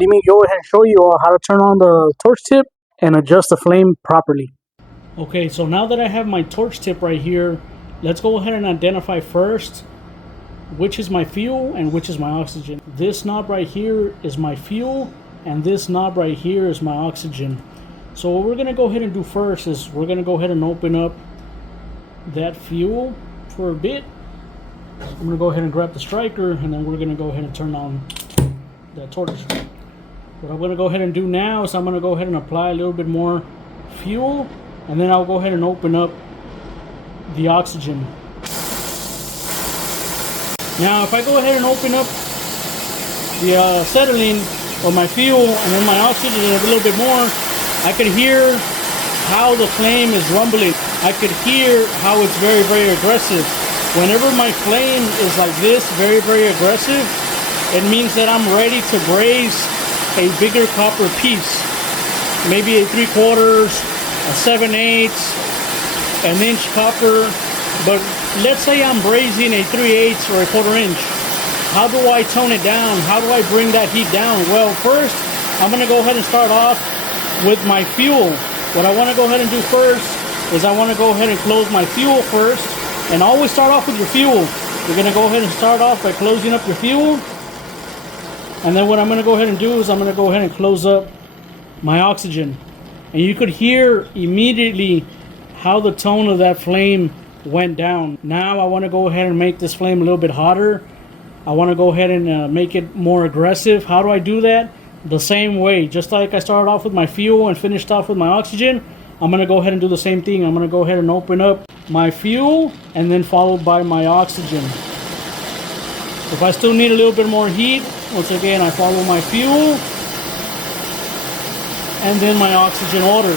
Let me go ahead and show you how to turn on the torch tip and adjust the flame properly. Okay, so now that I have my torch tip right here, let's go ahead and identify first which is my fuel and which is my oxygen. This knob right here is my fuel, and this knob right here is my oxygen. So what we're gonna go ahead and do first is we're gonna go ahead and open up that fuel for a bit. I'm gonna go ahead and grab the striker, and then we're gonna go ahead and turn on that torch. What I'm gonna go ahead and do now is I'm gonna go ahead and apply a little bit more fuel, and then I'll go ahead and open up the oxygen. Now if I go ahead and open up the acetylene or my fuel and then my oxygen a little bit more, I could hear how the flame is rumbling. I could hear how it's very, very aggressive. Whenever my flame is like this, very, very aggressive, it means that I'm ready to braise a bigger copper piece. Maybe a 3/4, a 7/8, an inch copper. But let's say I'm braising a 3/8 or a 1/4 inch. How do I tone it down? How do I bring that heat down? Well, first, I'm gonna go ahead and start off with my fuel. What I wanna go ahead and do first is I wanna go ahead and close my fuel first. And always start off with your fuel. You're gonna go ahead and start off by closing up your fuel. And then what I'm gonna go ahead and do is I'm gonna go ahead and close up my oxygen. And you could hear immediately how the tone of that flame went down. Now I want to go ahead and make this flame a little bit hotter. I want to go ahead and make it more aggressive. How do I do that? The same way. Just like I started off with my fuel and finished off with my oxygen, I'm going to go ahead and do the same thing. I'm going to go ahead and open up my fuel and then followed by my oxygen. If I still need a little bit more heat, once again I follow my fuel and then my oxygen order.